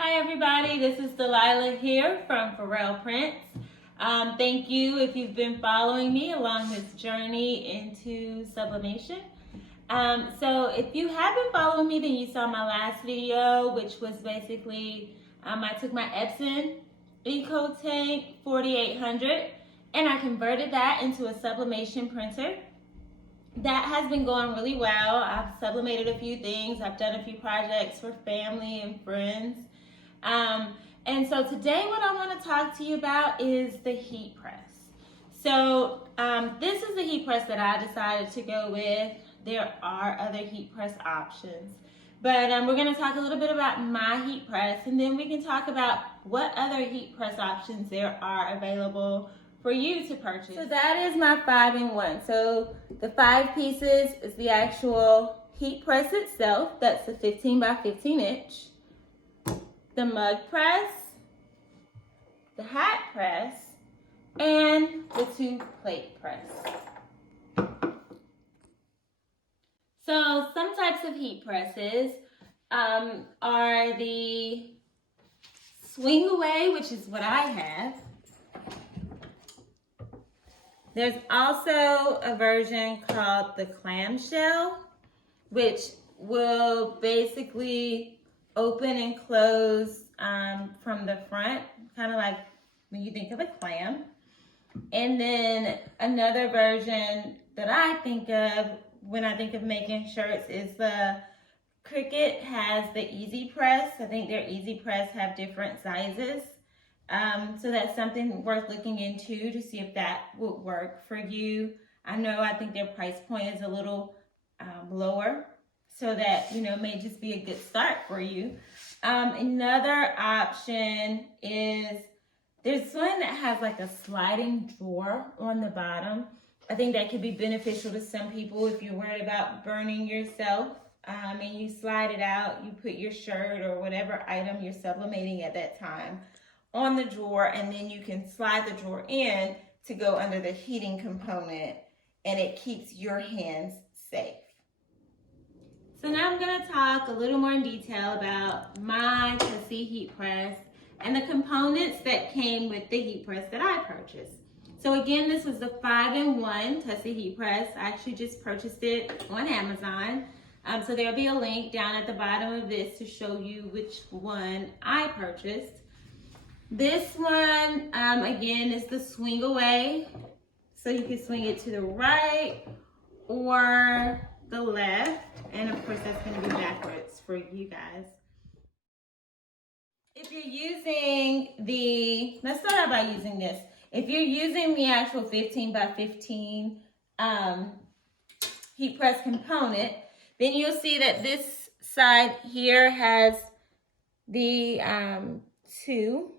Hi everybody, this is Delilah here from Pharrell Prints. Thank you if you've been following me along this journey into sublimation. So if you have been following me, then you saw my last video, which was basically I took my Epson Ecotank 4800 and I converted that into a sublimation printer. That has been going really well. I've sublimated a few things. I've done a few projects for family and friends. And so today what I want to talk to you about is the heat press. So this is the heat press that I decided to go with. There are other heat press options. But we're going to talk a little bit about my heat press, and then we can talk about what other heat press options there are available for you to purchase. So that is my 5-in-1. So the 5 pieces is the actual heat press itself. That's a 15 by 15 inch. The mug press, the hat press, and the 2 plate press. So some types of heat presses are the swing away, which is what I have. There's also a version called the clamshell, which will basically open and close from the front, kind of like when you think of a clam. And then another version that I think of when I think of making shirts is the Cricut has the Easy Press. I think their Easy Press have different sizes. So that's something worth looking into to see if that would work for you. I think their price point is a little lower, so that, may just be a good start for you. Another option is there's one that has like a sliding drawer on the bottom. I think that could be beneficial to some people if you're worried about burning yourself. And you slide it out, you put your shirt or whatever item you're sublimating at that time on the drawer, and then you can slide the drawer in to go under the heating component, and it keeps your hands safe. So now I'm going to talk a little more in detail about my Tusy Heat Press and the components that came with the heat press that I purchased. So again, this was the 5-in-1 Tusy Heat Press. I actually just purchased it on Amazon. So there'll be a link down at the bottom of this to show you which one I purchased. This one, again, is the swing away. So you can swing it to the right or the left. And of course, that's going to be backwards for you guys. If you're using let's start out by using this. If you're using the actual 15 by 15 heat press component, then you'll see that this side here has the 2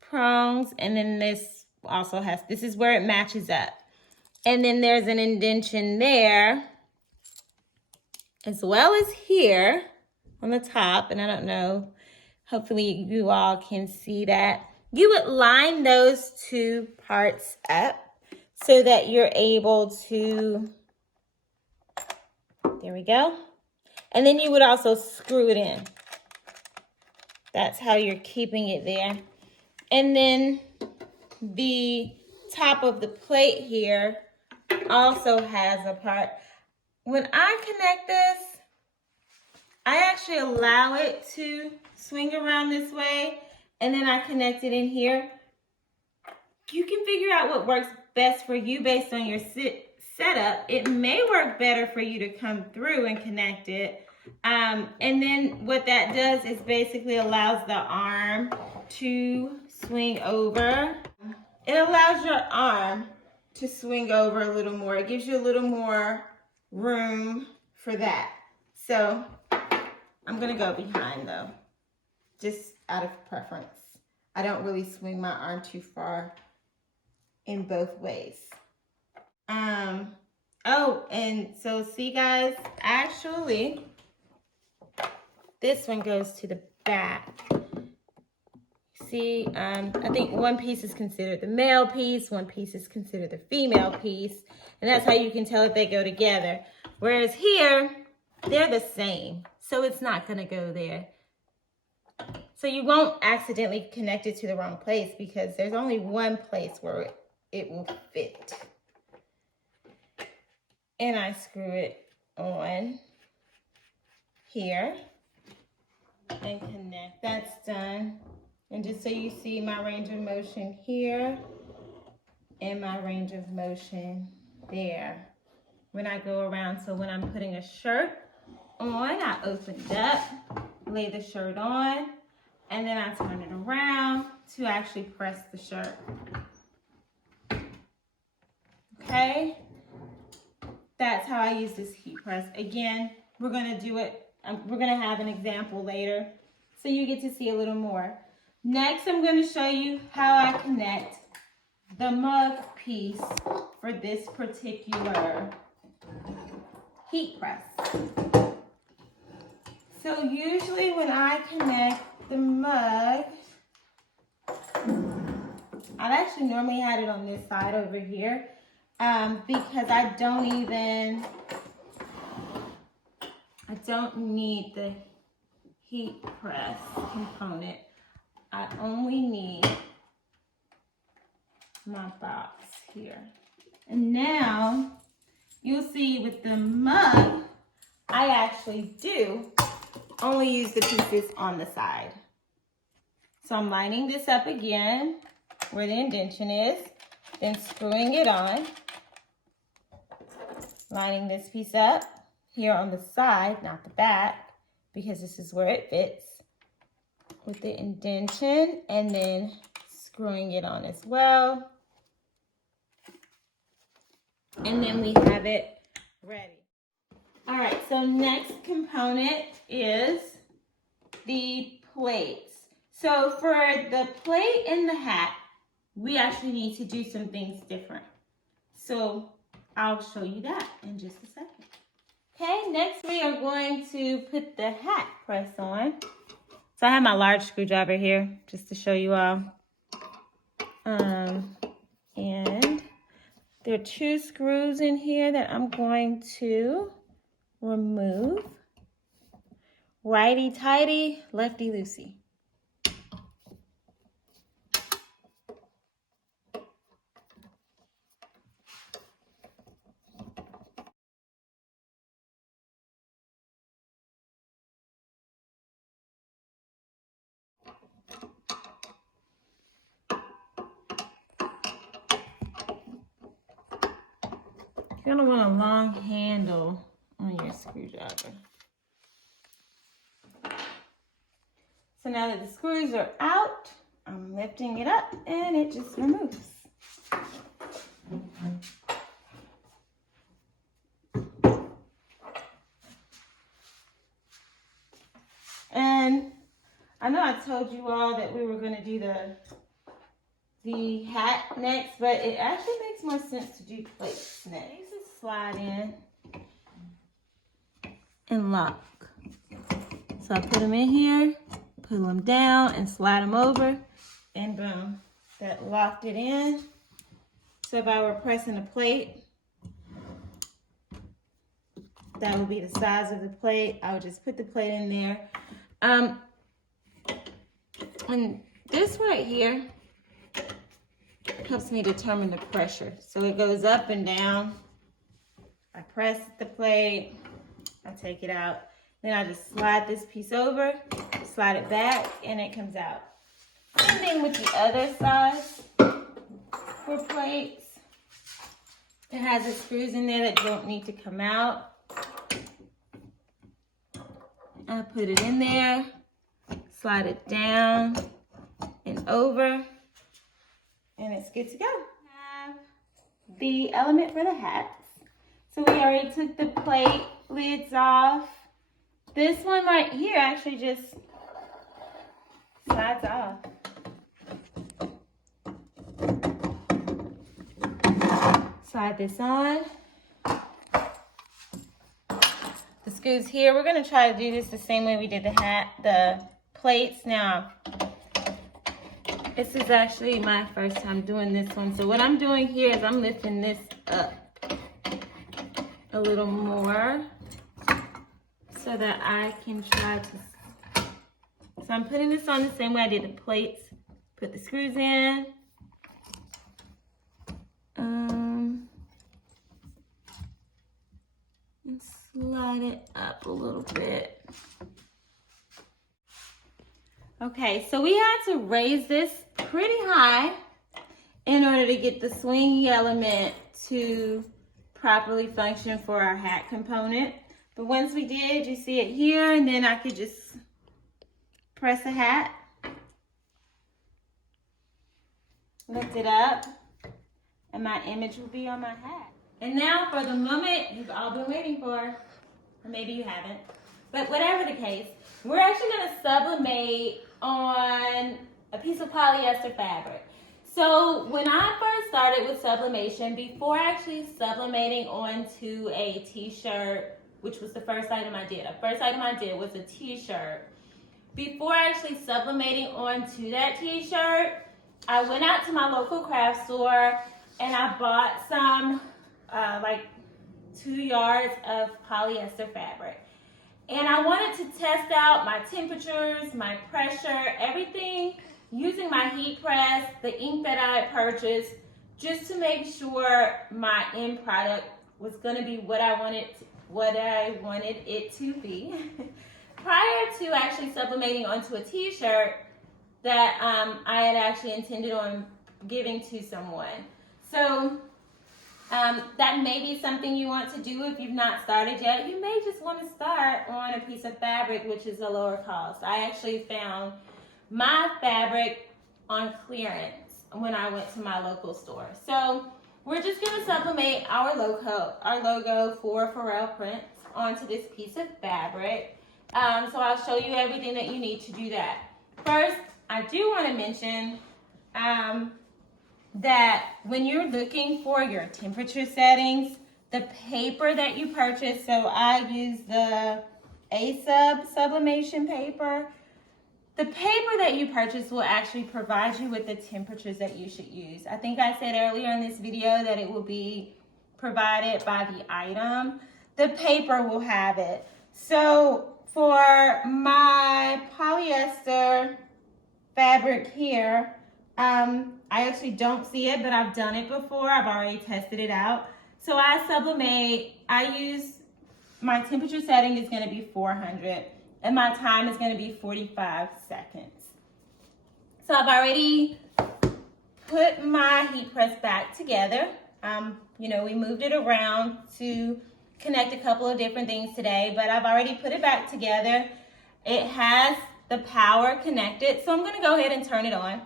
prongs, and then this also has, this is where it matches up. And then there's an indentation there, as well as here on the top, and I don't know, hopefully you all can see that. You would line those 2 parts up so that you're able to, there we go. And then you would also screw it in. That's how you're keeping it there. And then the top of the plate here also has a part. When I connect this, I actually allow it to swing around this way, and then I connect it in here. You can figure out what works best for you based on your setup. It may work better for you to come through and connect it. And then what that does is basically allows the arm to swing over. It allows your arm to swing over a little more. It gives you a little more room for that. So I'm going to go behind though, just out of preference. I don't really swing my arm too far in both ways. Oh, and so see guys, actually, this one goes to the back. See, I think one piece is considered the male piece, one piece is considered the female piece, and that's how you can tell if they go together. Whereas here, they're the same, so it's not gonna go there. So you won't accidentally connect it to the wrong place because there's only one place where it will fit. And I screw it on here and connect. That's done. And just so you see my range of motion here and my range of motion there when I go around. So when I'm putting a shirt on, I open it up, lay the shirt on, and then I turn it around to actually press the shirt. Okay, that's how I use this heat press. Again, we're gonna do it, we're gonna have an example later, so you get to see a little more. Next, I'm gonna show you how I connect the mug piece for this particular heat press. So usually when I connect the mug, I've actually normally had it on this side over here because I don't need the heat press component. I only need my box here. And now you'll see with the mug, I actually do only use the pieces on the side. So I'm lining this up again where the indention is, then screwing it on, lining this piece up here on the side, not the back, because this is where it fits, with the indention, and then screwing it on as well. And then we have it ready. All right, so next component is the plates. So for the plate and the hat, we actually need to do some things different. So I'll show you that in just a second. Okay, next we are going to put the hat press on. So I have my large screwdriver here just to show you all. And there are 2 screws in here that I'm going to remove. Righty tighty, lefty loosey. You're gonna want a long handle on your screwdriver. So now that the screws are out, I'm lifting it up and it just removes. And I know I told you all that we were gonna do the hat next, but it actually makes more sense to do plates next. Just slide in and lock. So I put them in here, pull them down and slide them over, and boom, that locked it in. So if I were pressing a plate, that would be the size of the plate. I would just put the plate in there. And this right here helps me determine the pressure. So it goes up and down. I press the plate, I take it out. Then I just slide this piece over, slide it back, and it comes out. Same thing with the other side for plates. It has the screws in there that don't need to come out. I put it in there, slide it down and over, and it's good to go. Have the element for the hats. So we already took the plate lids off. This one right here actually just slides off. Slide this on. The screws here, we're gonna try to do this the same way we did the plates. Now, this is actually my first time doing this one. So what I'm doing here is I'm lifting this up a little more so that I can try to. So I'm putting this on the same way I did the plates. Put the screws in. And slide it up a little bit. Okay, so we had to raise this pretty high in order to get the swingy element to properly function for our hat component. But once we did, you see it here, and then I could just press the hat, lift it up, and my image will be on my hat. And now for the moment you've all been waiting for, or maybe you haven't, but whatever the case, we're actually gonna sublimate on a piece of polyester fabric. So when I first started with sublimation, before actually sublimating onto a t-shirt, which was the first item I did. The first item I did was a t-shirt. Before actually sublimating onto that t-shirt, I went out to my local craft store and I bought some like 2 yards of polyester fabric. And I wanted to test out my temperatures, my pressure, everything using my heat press, the ink that I had purchased, just to make sure my end product was going to be what I wanted it to be. Prior to actually sublimating onto a t-shirt that I had actually intended on giving to someone. So that may be something you want to do if you've not started yet. You may just want to start on a piece of fabric, which is a lower cost. I actually found my fabric on clearance when I went to my local store. So we're just going to sublimate our logo for Pharrell Prints onto this piece of fabric. So I'll show you everything that you need to do that. First, I do want to mention that when you're looking for your temperature settings, the paper that you purchase, so I use the sublimation paper. The paper that you purchase will actually provide you with the temperatures that you should use. I think I said earlier in this video that it will be provided by the item. The paper will have it. So for my polyester fabric here, I actually don't see it, but I've done it before. I've already tested it out. So I sublimate, my temperature setting is going to be 400 and my time is going to be 45 seconds. So I've already put my heat press back together. We moved it around to connect a couple of different things today, but I've already put it back together. It has the power connected, so I'm going to go ahead and turn it on.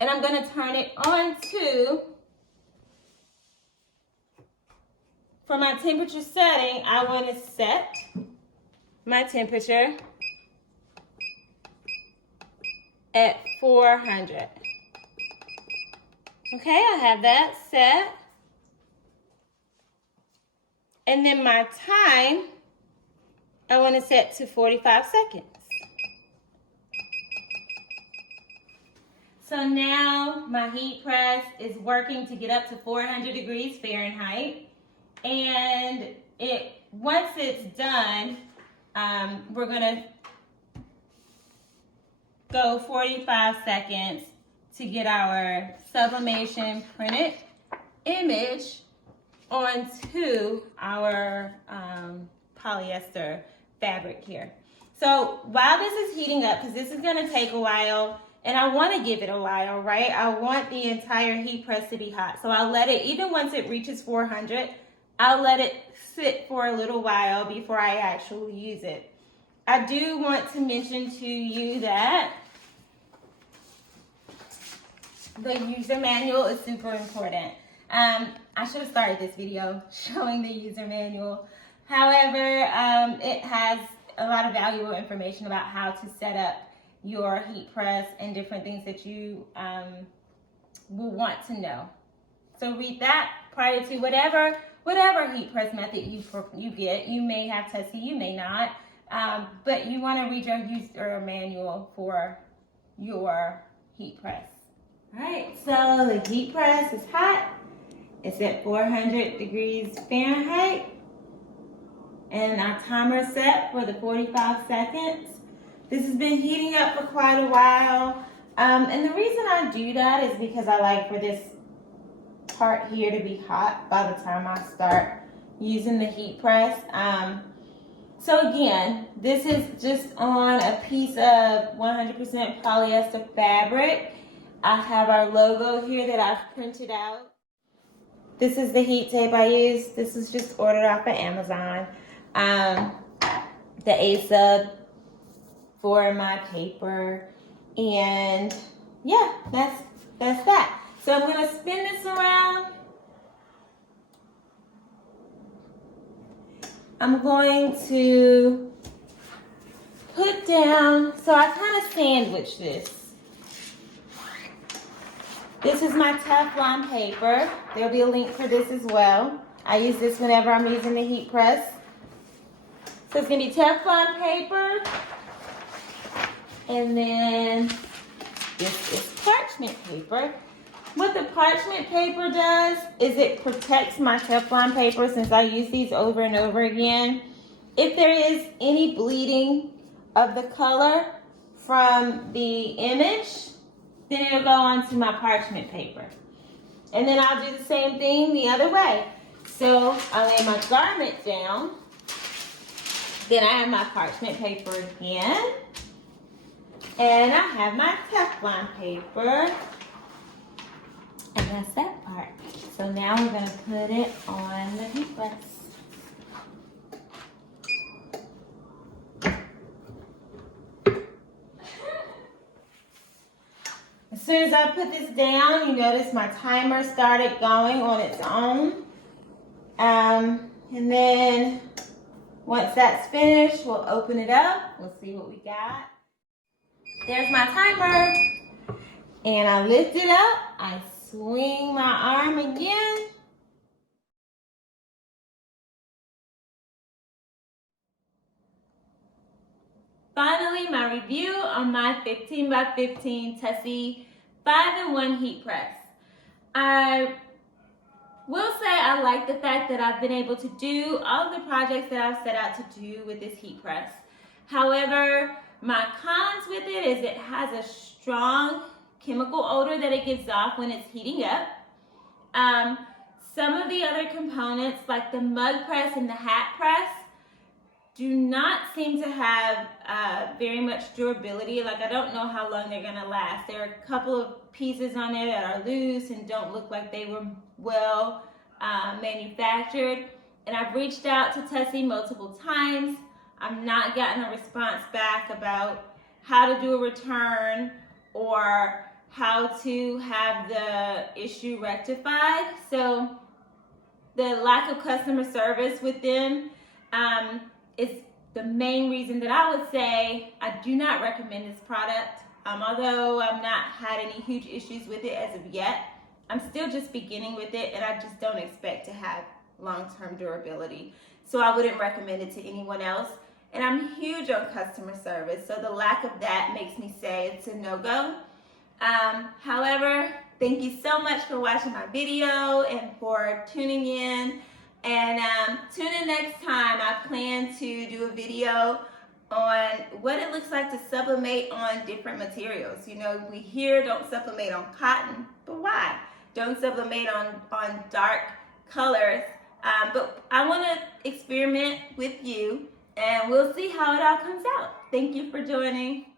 And I'm going to turn it on to, for my temperature setting, I want to set my temperature at 400. Okay, I have that set. And then my time, I want to set to 45 seconds. So now my heat press is working to get up to 400 degrees Fahrenheit. And once it's done, we're gonna go 45 seconds to get our sublimation printed image onto our polyester fabric here. So while this is heating up, because this is gonna take a while, and I want to give it a while, right? I want the entire heat press to be hot. So I'll let it, even once it reaches 400, I'll let it sit for a little while before I actually use it. I do want to mention to you that the user manual is super important. I should have started this video showing the user manual. However, it has a lot of valuable information about how to set up your heat press and different things that you will want to know. So read that prior to whatever heat press method you get. You may have Tusy, you may not, but you want to read your user manual for your heat press. All right, so the heat press is hot. It's at 400 degrees Fahrenheit, And our timer is set for the 45 seconds. This has been heating up for quite a while. And the reason I do that is because I like for this part here to be hot by the time I start using the heat press. So again, this is just on a piece of 100% polyester fabric. I have our logo here that I've printed out. This is the heat tape I use. This is just ordered off of Amazon. The A-sub for my paper. And yeah, that's that. So I'm gonna spin this around. I'm going to put down, so I kind of sandwich this. This is my Teflon paper. There'll be a link for this as well. I use this whenever I'm using the heat press. So it's gonna be Teflon paper. And then this is parchment paper. What the parchment paper does is it protects my Teflon paper since I use these over and over again. If there is any bleeding of the color from the image, then it'll go onto my parchment paper. And then I'll do the same thing the other way. So I lay my garment down. Then I have my parchment paper again. And I have my Teflon paper. And that's that part. So now we're going to put it on the heat press. As soon as I put this down, you notice my timer started going on its own. And then once that's finished, we'll open it up. We'll see what we got. There's my timer. And I lift it up. I swing my arm again. Finally, my review on my 15 by 15 Tusy 5-in-1 heat press. I will say I like the fact that I've been able to do all of the projects that I've set out to do with this heat press. However, my cons with it is it has a strong chemical odor that it gives off when it's heating up. Some of the other components, like the mug press and the hat press, do not seem to have very much durability. Like, I don't know how long they're gonna last. There are a couple of pieces on there that are loose and don't look like they were well manufactured. And I've reached out to Tusy multiple times. I've not gotten a response back about how to do a return or how to have the issue rectified. So the lack of customer service with them is the main reason that I would say I do not recommend this product. Although I've not had any huge issues with it as of yet, I'm still just beginning with it, and I just don't expect to have long-term durability. So I wouldn't recommend it to anyone else. And I'm huge on customer service, so the lack of that makes me say it's a no-go. However, thank you so much for watching my video and for tuning in. And tune in next time. I plan to do a video on what it looks like to sublimate on different materials. You know, we hear don't sublimate on cotton, but why? Don't sublimate on dark colors. But I want to experiment with you, and we'll see how it all comes out. Thank you for joining.